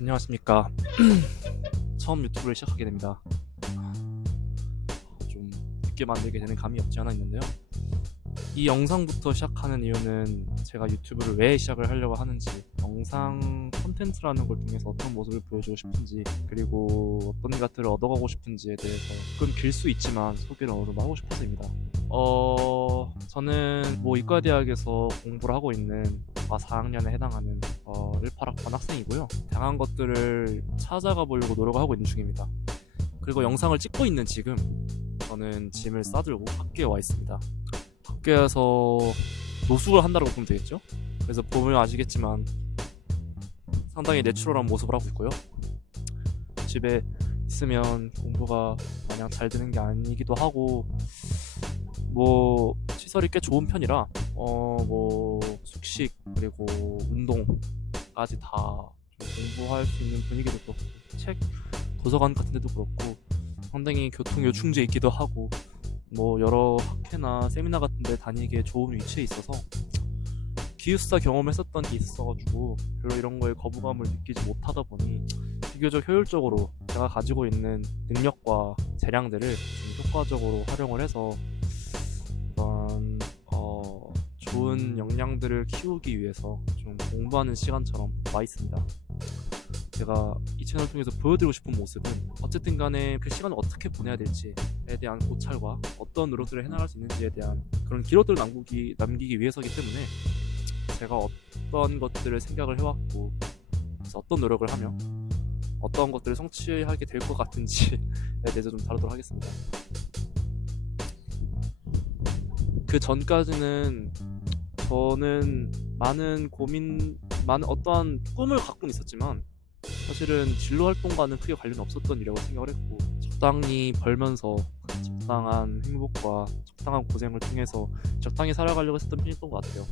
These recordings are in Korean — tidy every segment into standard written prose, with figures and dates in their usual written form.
안녕하십니까. 처음 유튜브를 시작하게 됩니다. 좀 늦게 만들게 되는 감이 없지 않아 있는데요. 이 영상부터 시작하는 이유는 제가 유튜브를 왜 시작을 하려고 하는지, 영상 콘텐츠라는 걸 통해서 어떤 모습을 보여주고 싶은지, 그리고 어떤 것들을 얻어가고 싶은지에 대해서 조금 길 수 있지만 소개를 어느 정도 하고 싶어서입니다. 저는 이과대학에서 공부를 하고 있는 4학년에 해당하는 18학번 학생이고요. 다양한 것들을 찾아가 보려고 노력을 하고 있는 중입니다. 그리고 영상을 찍고 있는 지금 저는 짐을 싸들고 학교에 와 있습니다. 학교에서 노숙을 한다고 보면 되겠죠? 그래서 보면 아시겠지만 상당히 내추럴한 모습을 하고 있고요. 집에 있으면 공부가 마냥 잘 되는 게 아니기도 하고, 시설이 꽤 좋은 편이라 숙식 그리고 운동까지 다 좀 공부할 수 있는 분위기도 그렇고, 책 도서관 같은 데도 그렇고 상당히 교통 요충지에 있기도 하고, 여러 학회나 세미나 같은 데 다니기에 좋은 위치에 있어서 기숙사 경험을 했었던 게 있어가지고 별로 이런 거에 거부감을 느끼지 못하다 보니 비교적 효율적으로 제가 가지고 있는 능력과 재량들을 좀 효과적으로 활용을 해서 어떤 좋은 역량들을 키우기 위해서 좀 공부하는 시간처럼 와 있습니다. 제가 이 채널을 통해서 보여드리고 싶은 모습은 어쨌든 간에 그 시간을 어떻게 보내야 될지에 대한 고찰과 어떤 노력들을 해나갈 수 있는지에 대한 그런 기록들을 남기기 위해서이기 때문에 제가 어떤 것들을 생각을 해왔고, 그래서 어떤 노력을 하며 어떤 것들을 성취하게 될 것 같은지에 대해서 좀 다루도록 하겠습니다. 그 전까지는 저는 많은 어떠한 꿈을 갖고는 있었지만 사실은 진로 활동과는 크게 관련이 없었던 일이라고 생각을 했고, 적당히 벌면서 적당한 행복과 적당한 고생을 통해서 적당히 살아가려고 했었던 편이었던 것 같아요.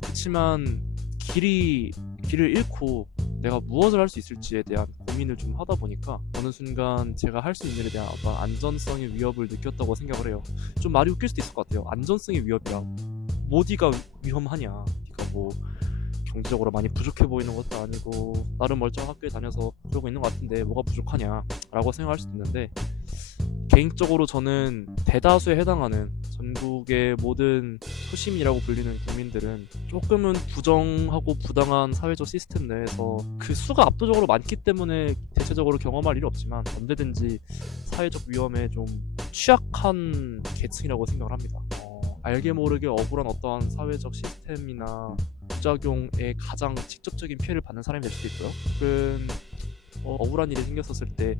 그렇지만 길을 잃고 내가 무엇을 할 수 있을지에 대한 고민을 좀 하다 보니까 어느 순간 제가 할 수 있는 일에 대한 어떤 안전성의 위협을 느꼈다고 생각을 해요. 좀 말이 웃길 수도 있을 것 같아요. 안전성의 위협이야. 네가 위험하냐? 네가 경제적으로 많이 부족해 보이는 것도 아니고 나름 멀쩡한 학교에 다녀서 그러고 있는 것 같은데 뭐가 부족하냐? 라고 생각할 수도 있는데, 개인적으로 저는 대다수에 해당하는 전국의 모든 소시민이라고 불리는 국민들은 조금은 부정하고 부당한 사회적 시스템 내에서 그 수가 압도적으로 많기 때문에 대체적으로 경험할 일이 없지만 언제든지 사회적 위험에 좀 취약한 계층이라고 생각을 합니다. 알게 모르게 억울한 어떠한 사회적 시스템이나 부작용에 가장 직접적인 피해를 받는 사람이 될 수도 있고요. 혹은 억울한 일이 생겼었을 때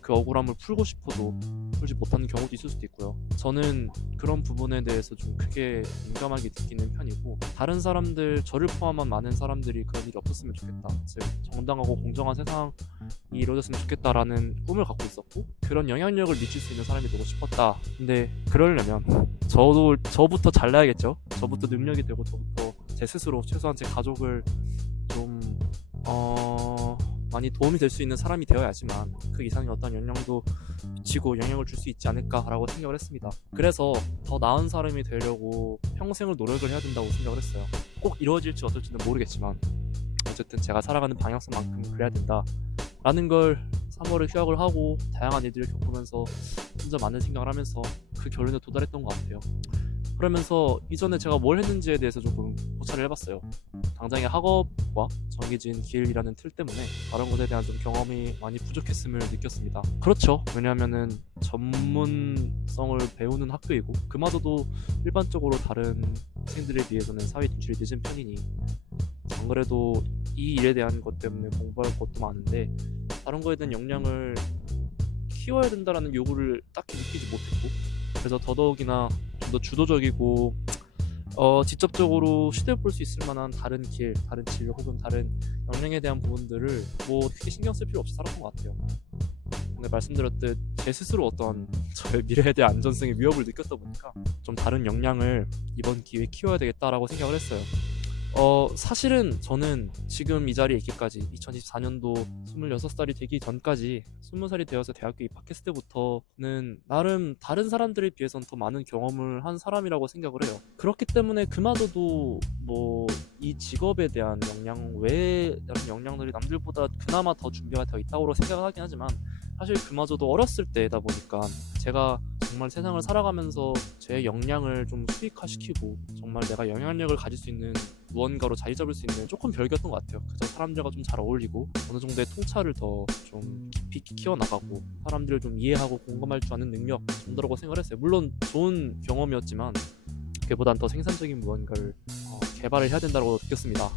그 억울함을 풀고 싶어도 풀지 못하는 경우도 있을 수도 있고요. 저는 그런 부분에 대해서 좀 크게 민감하게 느끼는 편이고, 다른 사람들, 저를 포함한 많은 사람들이 그런 일이 없었으면 좋겠다, 즉 정당하고 공정한 세상이 이루어졌으면 좋겠다라는 꿈을 갖고 있었고, 그런 영향력을 미칠 수 있는 사람이 되고 싶었다. 근데 그러려면 저부터 잘나야겠죠. 저부터 능력이 되고 저부터 제 스스로 최소한 제 가족을 좀 많이 도움이 될 수 있는 사람이 되어야지만 그 이상의 어떤 영향도 미치고 영향을 줄 수 있지 않을까라고 생각을 했습니다. 그래서 더 나은 사람이 되려고 평생을 노력을 해야 된다고 생각을 했어요. 꼭 이루어질지 어떨지는 모르겠지만 어쨌든 제가 살아가는 방향성만큼 그래야 된다라는 걸 3월에 휴학을 하고 다양한 일들을 겪으면서 혼자 많은 생각을 하면서 그 결론에 도달했던 것 같아요. 그러면서 이전에 제가 뭘 했는지에 대해서 조금 고찰을 해봤어요. 당장의 학업과 정해진 길이라는 틀 때문에 다른 것에 대한 좀 경험이 많이 부족했음을 느꼈습니다. 그렇죠. 왜냐하면은 전문성을 배우는 학교이고, 그마저도 일반적으로 다른 학생들에 비해서는 사회 진출이 늦은 편이니 안 그래도 이 일에 대한 것 때문에 공부할 것도 많은데 다른 거에 대한 역량을 키워야 된다라는 요구를 딱히 느끼지 못했고, 그래서 더더욱이나 좀 더 주도적이고 직접적으로 시도해볼 수 있을 만한 다른 길, 다른 질 혹은 다른 역량에 대한 부분들을 뭐 크게 신경 쓸 필요 없이 살았던 것 같아요. 근데 말씀드렸듯 제 스스로 어떤 저의 미래에 대한 안전성의 위협을 느꼈다 보니까 좀 다른 역량을 이번 기회에 키워야 되겠다라고 생각을 했어요. 사실은 저는 지금 이 자리에 있기까지 2024년도 26살이 되기 전까지 20살이 되어서 대학교 입학했을 때부터는 나름 다른 사람들에 비해서는 더 많은 경험을 한 사람이라고 생각을 해요. 그렇기 때문에 그마저도 뭐 이 직업에 대한 역량 외에 다른 역량들이 남들보다 그나마 더 준비가 되어 있다고 생각하긴 하지만 사실 그마저도 어렸을 때다 보니까 제가 정말 세상을 살아가면서 제 역량을 좀 수익화시키고 정말 내가 영향력을 가질 수 있는 무언가로 자리 잡을 수 있는 조금 별개였던 것 같아요. 그저 사람들과 좀 잘 어울리고 어느 정도의 통찰을 더 좀 깊이 있게 키워나가고 사람들을 좀 이해하고 공감할 줄 아는 능력 정도라고 생각을 했어요. 물론 좋은 경험이었지만 그보단 더 생산적인 무언가를 개발을 해야 된다고 느꼈습니다.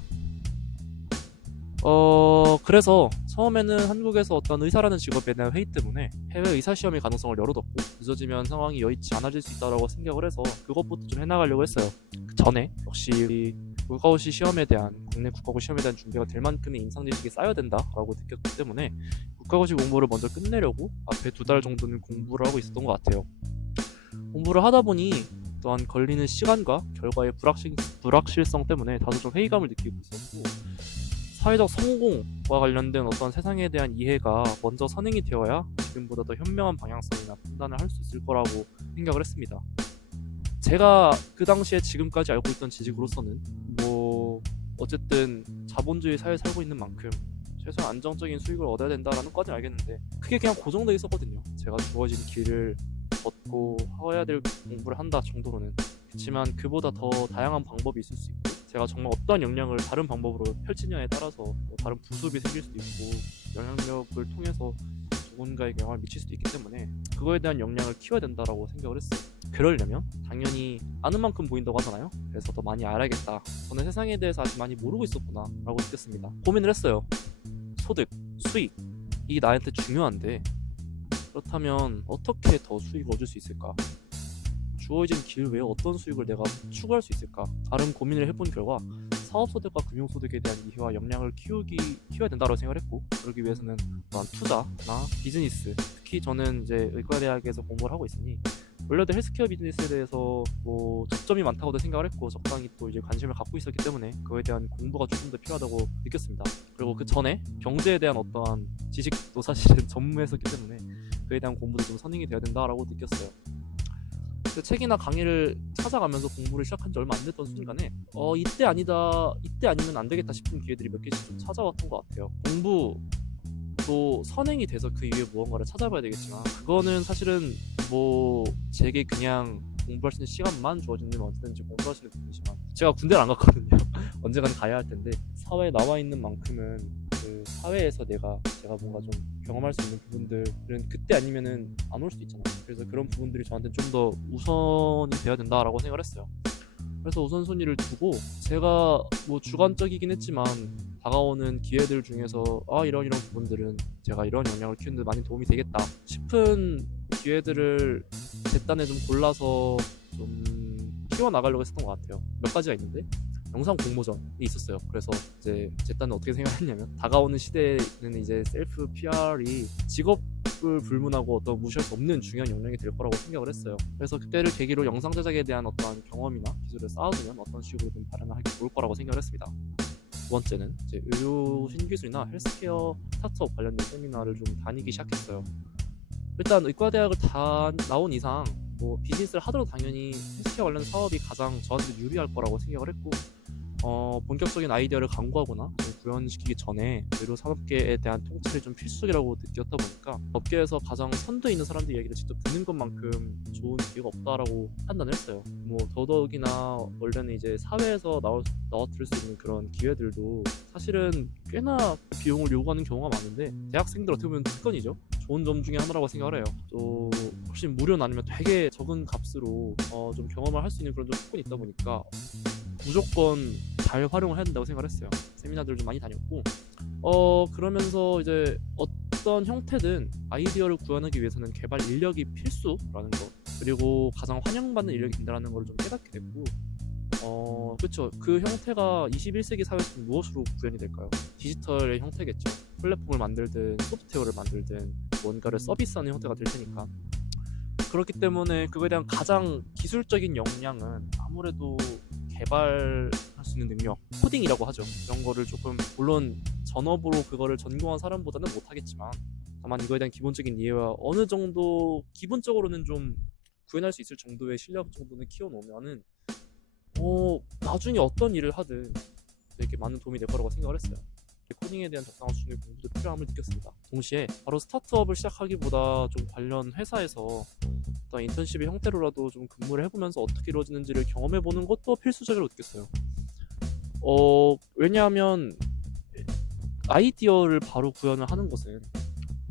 그래서 처음에는 한국에서 어떤 의사라는 직업에 대한 회의 때문에 해외 의사 시험의 가능성을 열어뒀고 늦어지면 상황이 여의치 않아질 수 있다고 생각을 해서 그것부터 좀 해나가려고 했어요. 그 전에 역시 국가고시 시험에 대한 국내 국가고시 시험에 대한 준비가 될 만큼의 인상 지식이 쌓여야 된다라고 느꼈기 때문에 국가고시 공부를 먼저 끝내려고 앞에 2달 정도는 공부를 하고 있었던 것 같아요. 공부를 하다 보니 또한 걸리는 시간과 결과의 불확실성 때문에 다소 좀 회의감을 느끼고 있었고 사회적 성공과 관련된 어떤 세상에 대한 이해가 먼저 선행이 되어야 지금보다 더 현명한 방향성이나 판단을 할 수 있을 거라고 생각을 했습니다. 제가 그 당시에 지금까지 알고 있던 지식으로서는 뭐 어쨌든 자본주의 사회에 살고 있는 만큼 최소한 안정적인 수익을 얻어야 된다라는 것까지는 알겠는데 그게 그냥 고정되어 있었거든요. 제가 주어진 길을 걷고 해야 될 공부를 한다 정도로는. 그렇지만 그보다 더 다양한 방법이 있을 수 있고 제가 정말 어떠한 역량을 다른 방법으로 펼치냐에 따라서 뭐 다른 부수입이 생길 수도 있고 영향력을 통해서 누군가에게 영향을 미칠 수도 있기 때문에 그거에 대한 역량을 키워야 된다라고 생각을 했어요. 그러려면 당연히 아는 만큼 보인다고 하잖아요. 그래서 더 많이 알아야겠다. 저는 세상에 대해서 아직 많이 모르고 있었구나 라고 느꼈습니다. 고민을 했어요. 소득, 수익 이 나한테 중요한데 그렇다면 어떻게 더 수익을 얻을 수 있을까? 주어진 길 외에 어떤 수익을 내가 추구할 수 있을까? 나름 고민을 해본 결과 사업소득과 금융소득에 대한 이해와 역량을 키워야 된다고 생각을 했고 그러기 위해서는 또한 투자나 비즈니스 특히 저는 이제 의과대학에서 공부를 하고 있으니 원래도 헬스케어 비즈니스에 대해서 뭐 접점이 많다고도 생각을 했고 적당히 또 이제 관심을 갖고 있었기 때문에 그거에 대한 공부가 조금 더 필요하다고 느꼈습니다. 그리고 그 전에 경제에 대한 어떠한 지식도 사실은 전무했었기 때문에 그에 대한 공부도 좀 선행이 돼야 된다라고 느꼈어요. 그 책이나 강의를 찾아가면서 공부를 시작한 지 얼마 안 됐던 순간에 이때 아니면 안 되겠다 싶은 기회들이 몇 개씩 좀 찾아왔던 것 같아요. 공부도 선행이 돼서 그 이후에 무언가를 찾아봐야 되겠지만 그거는 사실은 뭐 제게 그냥 공부할 수 있는 시간만 주어진다면 언제든지 공부하시는 분이지만 제가 군대를 안 갔거든요. 언젠간 가야 할 텐데 사회에 나와 있는 만큼은 그 사회에서 제가 뭔가 좀 경험할 수 있는 부분들은 그때 아니면은 안 올 수도 있잖아요. 그래서 그런 부분들이 저한테 좀 더 우선이 돼야 된다라고 생각을 했어요. 그래서 우선순위를 두고 제가 뭐 주관적이긴 했지만 다가오는 기회들 중에서 이런 부분들은 제가 이런 역량을 키우는 데 많이 도움이 되겠다 싶은 기회들을 제 딴에 좀 골라서 좀 키워나가려고 했었던 것 같아요. 몇 가지가 있는데 영상 공모전이 있었어요. 그래서 이제 제 딴은 어떻게 생각했냐면 다가오는 시대에는 이제 셀프 PR이 직업을 불문하고 어떤 무시할 수 없는 중요한 역량이 될 거라고 생각을 했어요. 그래서 그때를 계기로 영상 제작에 대한 어떠한 경험이나 기술을 쌓아두면 어떤 식으로든 발현을 하기 좋을 거라고 생각을 했습니다. 두 번째는 이제 의료 신기술이나 헬스케어 스타트업 관련된 세미나를 좀 다니기 시작했어요. 일단 의과대학을 다 나온 이상 뭐 비즈니스를 하더라도 당연히 헬스케어 관련 사업이 가장 저한테 유리할 거라고 생각을 했고 본격적인 아이디어를 강구하거나 구현시키기 전에 의료 산업계에 대한 통찰이 좀 필수라고 느꼈다 보니까 업계에서 가장 선두에 있는 사람들 이야기를 직접 듣는 것만큼 좋은 기회가 없다라고 판단을 했어요. 뭐 더더욱이나 원래는 이제 사회에서 나와드릴 수 있는 그런 기회들도 사실은 꽤나 비용을 요구하는 경우가 많은데 대학생들 어떻게 보면 특권이죠. 좋은 점 중에 하나라고 생각을 해요. 또 훨씬 무료는 아니면 되게 적은 값으로 좀 경험을 할 수 있는 그런 좀 특권이 있다 보니까 무조건 잘 활용을 해야 된다고 생각을 했어요. 세미나들을 좀 많이 다녔고 그러면서 이제 어떤 형태든 아이디어를 구현하기 위해서는 개발 인력이 필수라는 거 그리고 가장 환영받는 인력이 된다는 걸 좀 깨닫게 됐고 그렇죠. 그 형태가 21세기 사회에서 무엇으로 구현이 될까요? 디지털의 형태겠죠. 플랫폼을 만들든 소프트웨어를 만들든 뭔가를 서비스하는 형태가 될 테니까. 그렇기 때문에 그거에 대한 가장 기술적인 역량은 아무래도 개발할 수 있는 능력, 코딩이라고 하죠. 이런 거를 조금 물론 전업으로 그거를 전공한 사람보다는 못하겠지만 다만 이거에 대한 기본적인 이해와 어느 정도 기본적으로는 좀 구현할 수 있을 정도의 실력 정도는 키워놓으면은 나중에 어떤 일을 하든 되게 많은 도움이 될 거라고 생각을 했어요. 코딩에 대한 적당한 수준의 공부도 필요함을 느꼈습니다. 동시에 바로 스타트업을 시작하기보다 좀 관련 회사에서 어떤 인턴십의 형태로라도 좀 근무를 해보면서 어떻게 이루어지는지를 경험해보는 것도 필수적이라고 느꼈어요. 왜냐하면 아이디어를 바로 구현을 하는 것은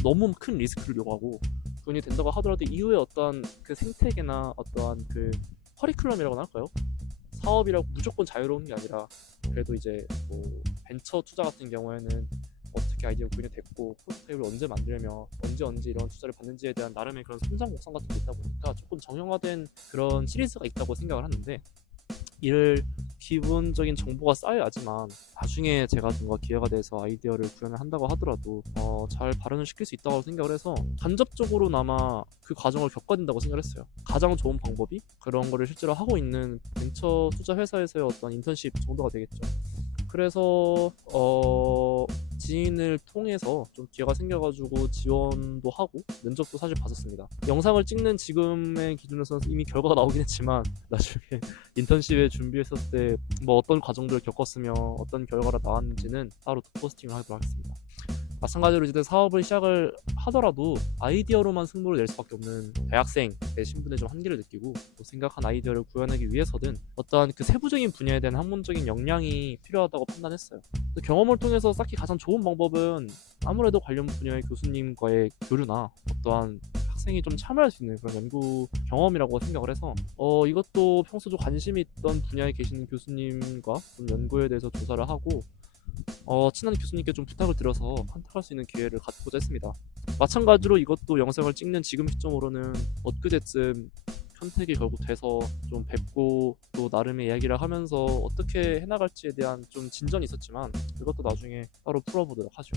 너무 큰 리스크를 요구하고 구현이 된다고 하더라도 이후에 어떠한 그 생태계나 어떠한 그 커리큘럼이라고 할까요? 사업이라고 무조건 자유로운 게 아니라 그래도 이제 뭐 벤처 투자 같은 경우에는 어떻게 아이디어가 구현이 됐고 프로토타입을 언제 만들며 언제 이런 투자를 받는지에 대한 나름의 그런 성장 곡선 같은 게 있다 보니까 조금 정형화된 그런 시리즈가 있다고 생각을 하는데 이를 기본적인 정보가 쌓여야지만 나중에 제가 뭔가 기회가 돼서 아이디어를 구현을 한다고 하더라도 잘 발현을 시킬 수 있다고 생각을 해서 간접적으로나마 그 과정을 겪어야 된다고 생각을 했어요. 가장 좋은 방법이 그런 거를 실제로 하고 있는 벤처 투자 회사에서의 어떤 인턴십 정도가 되겠죠. 그래서 지인을 통해서 좀 기회가 생겨가지고 지원도 하고 면접도 사실 봤었습니다. 영상을 찍는 지금의 기준에서는 이미 결과가 나오긴 했지만 나중에 인턴십에 준비했을 때 뭐 어떤 과정들을 겪었으며 어떤 결과가 나왔는지는 따로 포스팅을 하도록 하겠습니다. 마찬가지로 이제 사업을 시작을 하더라도 아이디어로만 승부를 낼 수밖에 없는 대학생의 신분에 좀 한계를 느끼고 또 생각한 아이디어를 구현하기 위해서든 어떠한 그 세부적인 분야에 대한 학문적인 역량이 필요하다고 판단했어요. 경험을 통해서 쌓기 가장 좋은 방법은 아무래도 관련 분야의 교수님과의 교류나 어떠한 학생이 좀 참여할 수 있는 그런 연구 경험이라고 생각을 해서 이것도 평소 좀 관심이 있던 분야에 계시는 교수님과 좀 연구에 대해서 조사를 하고 친한 교수님께 좀 부탁을 드려서 컨택할 수 있는 기회를 갖고자 했습니다. 마찬가지로 이것도 영상을 찍는 지금 시점으로는 엊그제쯤 컨택이 결국 돼서 좀 뵙고 또 나름의 이야기를 하면서 어떻게 해나갈지에 대한 좀 진전이 있었지만 이것도 나중에 따로 풀어보도록 하죠.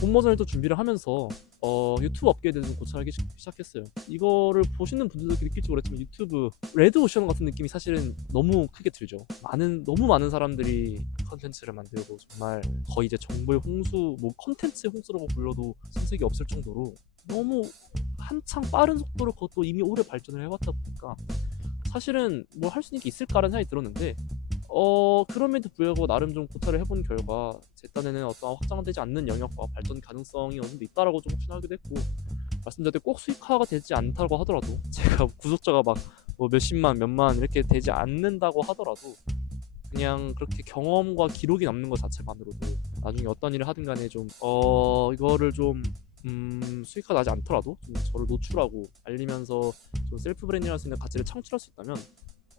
공모전을 또 준비를 하면서 유튜브 업계에 대해서 고찰하기 시작했어요. 이거를 보시는 분들도 느낄지 모르겠지만 유튜브 레드오션 같은 느낌이 사실은 너무 크게 들죠. 너무 많은 사람들이 컨텐츠를 만들고 정말 거의 이제 정보의 홍수, 뭐 컨텐츠의 홍수라고 불러도 손색이 없을 정도로 너무 한창 빠른 속도로 그것도 이미 오래 발전을 해왔다 보니까 사실은 뭐 할 수 있는 게 있을까라는 생각이 들었는데 그럼에도 불구하고 나름 좀 고찰을 해본 결과 제 딴에는 어떤 확장되지 않는 영역과 발전 가능성이 어느 정도 있다라고 좀 확신하기도 했고 말씀드렸듯이 꼭 수익화가 되지 않다고 하더라도 제가 구독자가 막 뭐 몇십만 몇만 이렇게 되지 않는다고 하더라도 그냥 그렇게 경험과 기록이 남는 것 자체만으로도 나중에 어떤 일을 하든 간에 좀 이거를 좀 수익화 나지 않더라도 좀 저를 노출하고 알리면서 좀 셀프 브랜딩 할 수 있는 가치를 창출할 수 있다면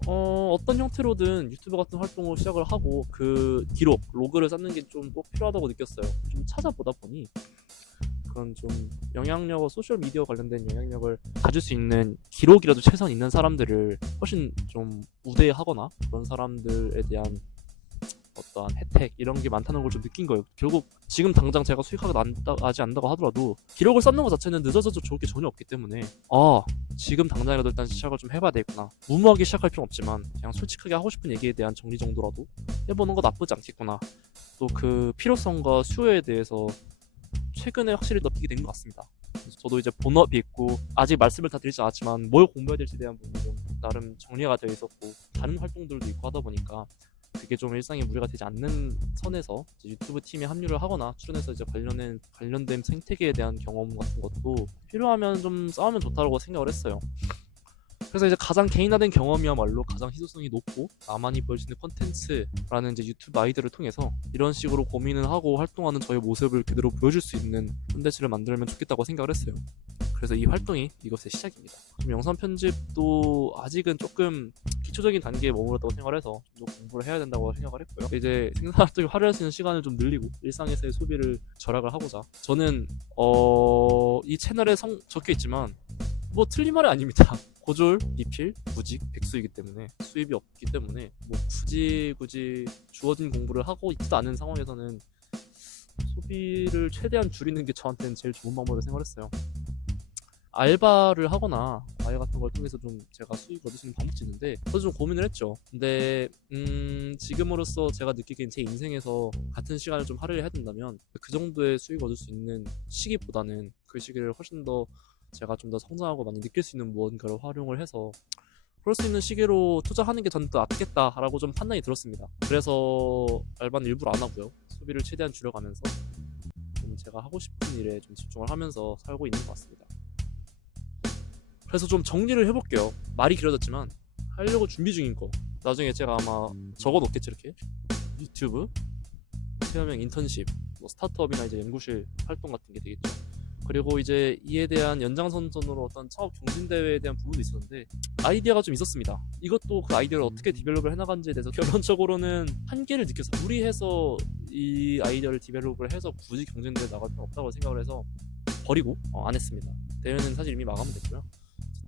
어떤 형태로든 유튜브 같은 활동을 시작을 하고 그 기록, 로그를 쌓는 게 좀 꼭 필요하다고 느꼈어요. 좀 찾아보다 보니 그런 좀 영향력을 소셜미디어 관련된 영향력을 가질 수 있는 기록이라도 최소한 있는 사람들을 훨씬 좀 우대하거나 그런 사람들에 대한 어떠한 혜택 이런 게 많다는 걸 좀 느낀 거예요. 결국 지금 당장 제가 수익화가 나지 않는다고 하더라도 기록을 쌓는 것 자체는 늦어져도 좋을 게 전혀 없기 때문에 지금 당장이라도 일단 시작을 좀 해봐야 되겠구나. 무모하게 시작할 필요는 없지만 그냥 솔직하게 하고 싶은 얘기에 대한 정리 정도라도 해보는 거 나쁘지 않겠구나. 또 그 필요성과 수요에 대해서 최근에 확실히 느끼게 된 것 같습니다. 그래서 저도 이제 본업이 있고 아직 말씀을 다 드리지 않았지만 뭘 공부해야 될지에 대한 부분이 좀 나름 정리가 되어 있었고 다른 활동들도 있고 하다 보니까 그게 좀 일상에 무리가 되지 않는 선에서 이제 유튜브 팀에 합류를 하거나 출연해서 이제 관련된 생태계에 대한 경험 같은 것도 필요하면 좀 쌓으면 좋다고 생각을 했어요. 그래서 이제 가장 개인화된 경험이야말로 가장 희소성이 높고 나만이 보여줄 수 있는 콘텐츠라는 이제 유튜브 아이디어를 통해서 이런 식으로 고민을 하고 활동하는 저의 모습을 그대로 보여줄 수 있는 콘텐츠를 만들면 좋겠다고 생각을 했어요. 그래서 이 활동이 이것의 시작입니다. 좀 영상 편집도 아직은 조금 기초적인 단계에 머물렀다고 생각을 해서 좀 공부를 해야 된다고 생각을 했고요. 이제 생산적으로 활용할 수 있는 시간을 좀 늘리고 일상에서의 소비를 절약을 하고자 저는 이 채널에 적혀 있지만 뭐 틀린 말이 아닙니다. 고졸, 미필, 구직, 백수이기 때문에 수입이 없기 때문에 뭐 굳이 주어진 공부를 하고 있지도 않은 상황에서는 소비를 최대한 줄이는 게 저한테는 제일 좋은 방법으로 생각했어요. 알바를 하거나 과외 같은 걸 통해서 좀 제가 수익 얻을 수 있는 방법이 있는데 저도 좀 고민을 했죠. 근데 지금으로서 제가 느끼기엔 제 인생에서 같은 시간을 좀 할애를 해야 된다면 그 정도의 수익 얻을 수 있는 시기보다는 그 시기를 훨씬 더 제가 좀 더 성장하고 많이 느낄 수 있는 무언가를 활용을 해서 그럴 수 있는 시기로 투자하는 게 저는 더 낫겠다라고 좀 판단이 들었습니다. 그래서 알바는 일부러 안 하고요. 소비를 최대한 줄여가면서 좀 제가 하고 싶은 일에 좀 집중을 하면서 살고 있는 것 같습니다. 그래서 좀 정리를 해볼게요. 말이 길어졌지만 하려고 준비 중인 거 나중에 제가 아마 적어놓겠지. 이렇게 유튜브, 체험형 인턴십, 뭐 스타트업이나 이제 연구실 활동 같은 게 되겠죠. 그리고 이제 이에 대한 연장선전으로 어떤 창업 경진대회에 대한 부분도 있었는데 아이디어가 좀 있었습니다. 이것도 그 아이디어를 어떻게 디벨롭을 해나간지에 대해서 결론적으로는 한계를 느껴서 무리해서 이 아이디어를 디벨롭을 해서 굳이 경진대회에 나갈 필요는 없다고 생각을 해서 버리고 안 했습니다. 대회는 사실 이미 마감됐고요.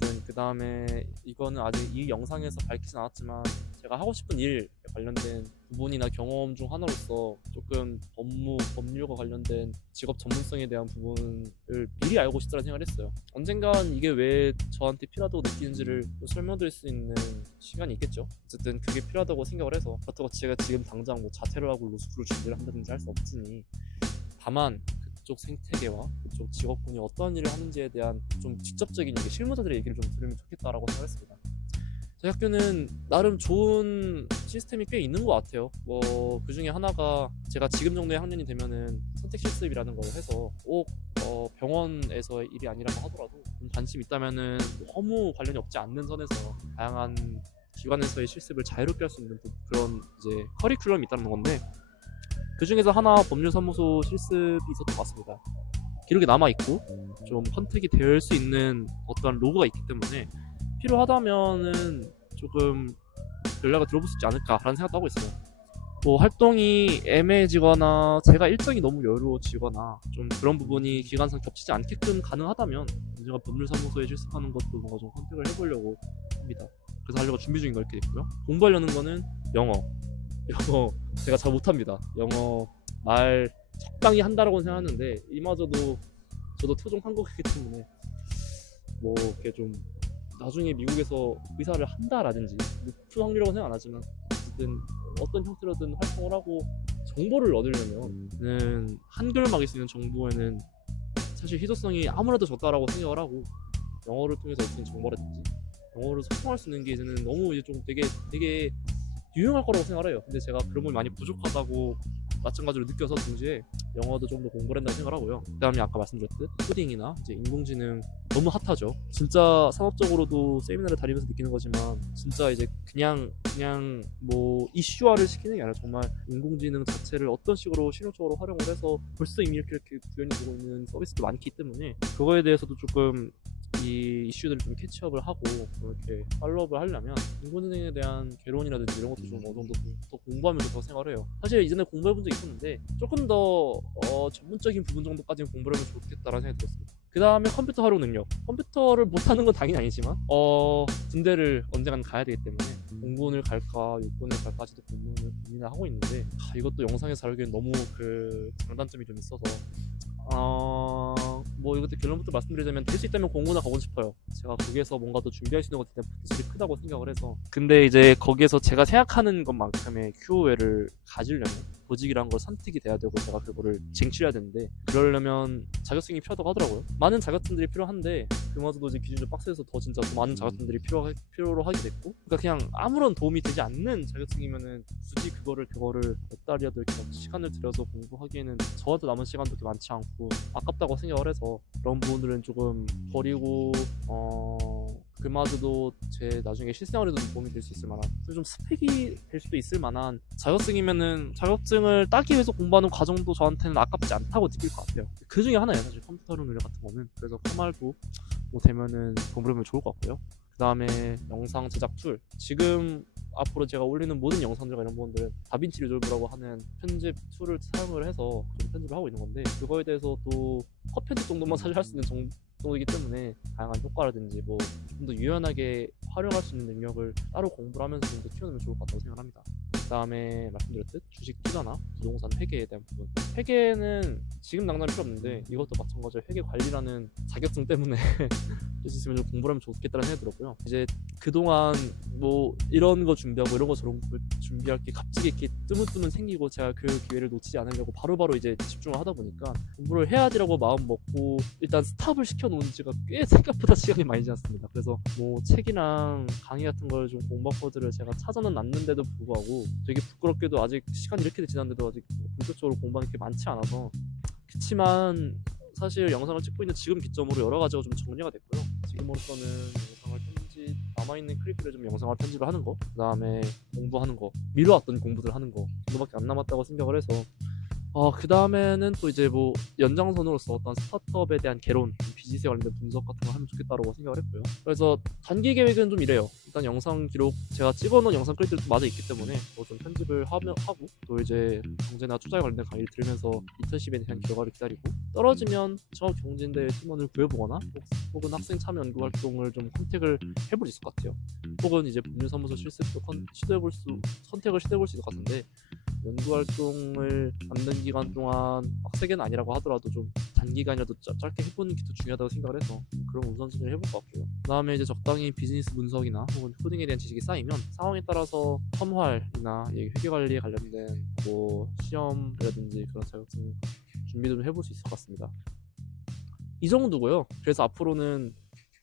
어쨌든 그 다음에 이거는 아직 이 영상에서 밝히진 않았지만 제가 하고 싶은 일에 관련된 부분이나 경험 중 하나로서 조금 법률과 관련된 직업 전문성에 대한 부분을 미리 알고 싶다는 생각을 했어요. 언젠간 이게 왜 저한테 필요하다고 느끼는지를 설명드릴 수 있는 시간이 있겠죠. 어쨌든 그게 필요하다고 생각을 해서 그렇다고 제가 지금 당장 뭐 자퇴를 하고 로스쿨을 준비를 한다든지 할 수 없으니 다만 그쪽 생태계와 그쪽 직업군이 어떤 일을 하는지에 대한 좀 직접적인 실무자들의 얘기를 좀 들으면 좋겠다라고 생각했습니다. 저희 학교는 나름 좋은 시스템이 꽤 있는 것 같아요. 뭐 그 중에 하나가 제가 지금 정도의 학년이 되면은 선택 실습이라는 걸 해서 꼭 병원에서의 일이 아니라고 하더라도 좀 관심 있다면은 허무 관련이 없지 않는 선에서 다양한 기관에서의 실습을 자유롭게 할 수 있는 그런 이제 커리큘럼이 있다는 건데 그 중에서 하나 법률사무소 실습이 있었던 것 같습니다. 기록에 남아있고 좀 컨택이 될 수 있는 어떠한 로그가 있기 때문에 필요하다면은 조금 연락을 들어볼 수 있지 않을까라는 생각도 하고 있어요. 뭐 활동이 애매해지거나 제가 일정이 너무 여유로워지거나 좀 그런 부분이 기간상 겹치지 않게끔 가능하다면 제가 법률사무소에 실습하는 것도 뭔가 좀 컨택을 해보려고 합니다. 그래서 하려고 준비 중인 걸 이렇게 됐고요. 공부하려는 거는 영어 제가 잘 못합니다. 영어 말 적당히 한다라고는 생각하는데 이마저도 저도 토종 한국이기 때문에 뭐 이렇게 좀 나중에 미국에서 의사를 한다라든지 높은 확률이라고 생각 안 하지만 어쨌든 어떤 형태로든 활동을 하고 정보를 얻으려면은 한글막일 수 있는 정보에는 사실 희소성이 아무래도 적다라고 생각을 하고 영어를 통해서 얻은 정보라든지 영어를 소통할 수 있는 게 이제는 너무 이제 좀 되게 유용할 거라고 생각을 해요. 근데 제가 그런 부분이 많이 부족하다고 마찬가지로 느껴서 동시에 영어도 좀 더 공부를 한다고 생각을 하고요. 그 다음에 아까 말씀드렸듯 코딩이나 이제 인공지능 너무 핫하죠. 진짜 산업적으로도 세미나를 다니면서 느끼는 거지만 진짜 이제 그냥 뭐 이슈화를 시키는 게 아니라 정말 인공지능 자체를 어떤 식으로 실용적으로 활용을 해서 벌써 이미 이렇게 구현이 되고 있는 서비스도 많기 때문에 그거에 대해서도 조금 이 이슈들을 좀 캐치업을 하고 이렇게 팔로우업을 하려면 인공지능에 대한 개론이라든지 이런 것도 좀 어느 정도 더 공부하면 좋다고 생각을 해요. 사실 이전에 공부해본 적이 있었는데 조금 더 전문적인 부분 정도까지는 공부를 하면 좋겠다라는 생각이 들었습니다. 그 다음에 컴퓨터 활용 능력. 컴퓨터를 못하는 건 당연히 아니지만 군대를 언젠간 가야 되기 때문에 공군을 갈까 육군을 갈까 아직도 고민을 하고 있는데 이것도 영상에서 다루기엔 너무 그 장단점이 좀 있어서 뭐 이것도 결론부터 말씀드리자면 될 수 있다면 공군을 가고 싶어요. 제가 거기에서 뭔가 더 준비할 수 있는 것에 대한 포텐셜이 크다고 생각을 해서 근데 이제 거기에서 제가 생각하는 것만큼의 QOL을 가지려면 보직이란 걸 선택이 돼야 되고 제가 그거를 쟁취해야 되는데 그러려면 자격증이 필요하다고 하더라고요. 많은 자격증들이 필요한데 그마저도 이제 기준이 빡세서 더 진짜 더 많은 자격증들이 필요로 하게 됐고 그러니까 그냥 아무런 도움이 되지 않는 자격증이면은 굳이 그거를 몇 달이라도 이렇게 시간을 들여서 공부하기에는 저한테 남은 시간도 그렇게 많지 않고 아깝다고 생각을 해서 그런 부분들은 조금 버리고 그마저도 제 나중에 실생활에도 도움이 될 수 있을 만한 좀 스펙이 될 수도 있을 만한 자격증이면은 자격증을 따기 위해서 공부하는 과정도 저한테는 아깝지 않다고 느낄 것 같아요. 그 중에 하나예요 사실 컴퓨터 활용 능력 같은 거는. 그래서 카말도 뭐 되면은 공부하면 좋을 것 같고요. 그 다음에 영상 제작 툴 지금 앞으로 제가 올리는 모든 영상들과 이런 부분들은 다빈치 리졸브라고 하는 편집 툴을 사용을 해서 좀 편집을 하고 있는 건데 그거에 대해서 또 컷 편집 정도만 사실 할 수 있는 정도이기 때문에 다양한 효과라든지 뭐 좀 더 유연하게 활용할 수 있는 능력을 따로 공부를 하면서 좀 더 키워놓으면 좋을 것 같다고 생각합니다. 그 다음에 말씀드렸듯 주식 투자나 부동산 회계에 대한 부분, 회계는 지금 당장 필요 없는데 이것도 마찬가지로 회계 관리라는 자격증 때문에 할 수 있으면 좀 공부를 하면 좋겠다는 생각이 들었고요. 이제 그동안 뭐 이런 거 준비하고 이런 거 저런 거 준비할 게 갑자기 이렇게 뜨문뜨문 생기고 제가 그 기회를 놓치지 않으려고 바로바로 이제 집중을 하다 보니까 공부를 해야지라고 마음 먹고 일단 스탑을 시켜놓은 지가 꽤 생각보다 시간이 많이 지났습니다. 그래서 뭐 책이랑 강의 같은 걸 좀 공부거들을 제가 찾아는 놨는데도 불구하고 되게 부끄럽게도 아직 시간이 이렇게 지났는데도 아직 본격적으로 공부하는 게 많지 않아서, 그치만 사실 영상을 찍고 있는 지금 기점으로 여러 가지가 좀 정리가 됐고요. 지금으로서는 영상을 편집, 남아있는 클립들을 좀 영상을 편집을 하는 거, 그 다음에 공부하는 거, 미뤄왔던 공부들 하는 거 정도밖에 안 남았다고 생각을 해서 그 다음에는 또 이제 뭐 연장선으로서 어떤 스타트업에 대한 개론, 비즈니스에 관련된 분석 같은 걸 하면 좋겠다라고 생각을 했고요. 그래서 단기 계획은 좀 이래요. 일단 영상 기록, 제가 찍어놓은 영상 클립들도 마저 있기 때문에 좀 편집을 하고 또 이제 경제나 투자에 관련된 강의를 들으면서 인턴십에 대한 결과를 기다리고, 떨어지면 저 경진대 팀원을 구해보거나 혹은 학생 참여 연구 활동을 좀 선택을 해볼 수 있을 것 같아요. 혹은 이제 법률사무소 실습도 선택을 시도해볼 수 있을 것 같은데, 연구 활동을 남는 기간 동안 빡세게는 아니라고 하더라도 좀 단기간이라도 짧게 해보는 게 더 중요하다고 생각을 해서 그런 우선순위를 해볼 것 같고요. 그 다음에 이제 적당히 비즈니스 분석이나 혹은 코딩에 대한 지식이 쌓이면 상황에 따라서 펌활이나 회계관리에 관련된 뭐 시험이라든지 그런 자격증 준비도 좀 해볼 수 있을 것 같습니다. 이 정도고요. 그래서 앞으로는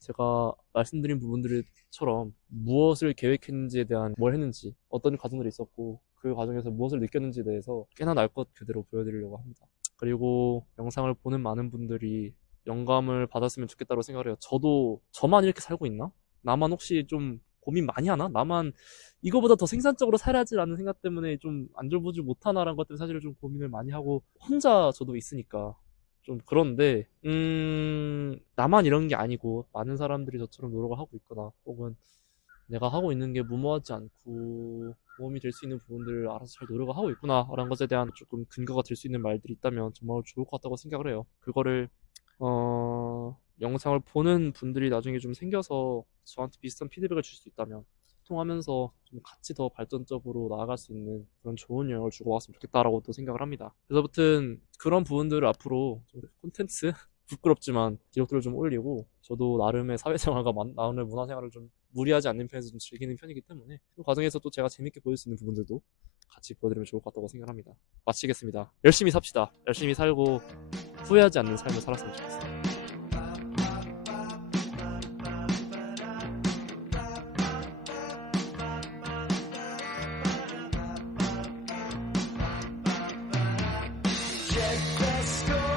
제가 말씀드린 부분들처럼 무엇을 계획했는지에 대한, 뭘 했는지, 어떤 과정들이 있었고 그 과정에서 무엇을 느꼈는지에 대해서 꽤나 날 것 그대로 보여드리려고 합니다. 그리고 영상을 보는 많은 분들이 영감을 받았으면 좋겠다고 생각을 해요. 저만 이렇게 살고 있나? 나만 혹시 좀 고민 많이 하나? 나만 이거보다 더 생산적으로 살아야지라는 생각 때문에 좀 안절부절 못하나라는 것 때문에 사실 좀 고민을 많이 하고, 혼자 저도 있으니까 좀 그런데 나만 이런 게 아니고 많은 사람들이 저처럼 노력을 하고 있거나 혹은 내가 하고 있는 게 무모하지 않고 도움이 될 수 있는 부분들을 알아서 잘 노력을 하고 있구나 라는 것에 대한 조금 근거가 될 수 있는 말들이 있다면 정말 좋을 것 같다고 생각을 해요. 그거를 영상을 보는 분들이 나중에 좀 생겨서 저한테 비슷한 피드백을 줄 수 있다면 소통하면서 좀 같이 더 발전적으로 나아갈 수 있는 그런 좋은 영향을 주고 왔으면 좋겠다라고 또 생각을 합니다. 그래서 아무튼 그런 부분들을 앞으로 좀 콘텐츠 부끄럽지만 기록들을 좀 올리고, 저도 나름의 사회생활과 나름의 문화생활을 좀 무리하지 않는 편에서 좀 즐기는 편이기 때문에 그 과정에서 또 제가 재밌게 보일 수 있는 부분들도 같이 보여드리면 좋을 것 같다고 생각합니다. 마치겠습니다. 열심히 삽시다. 열심히 살고 후회하지 않는 삶을 살았으면 좋겠습니다. Check the score.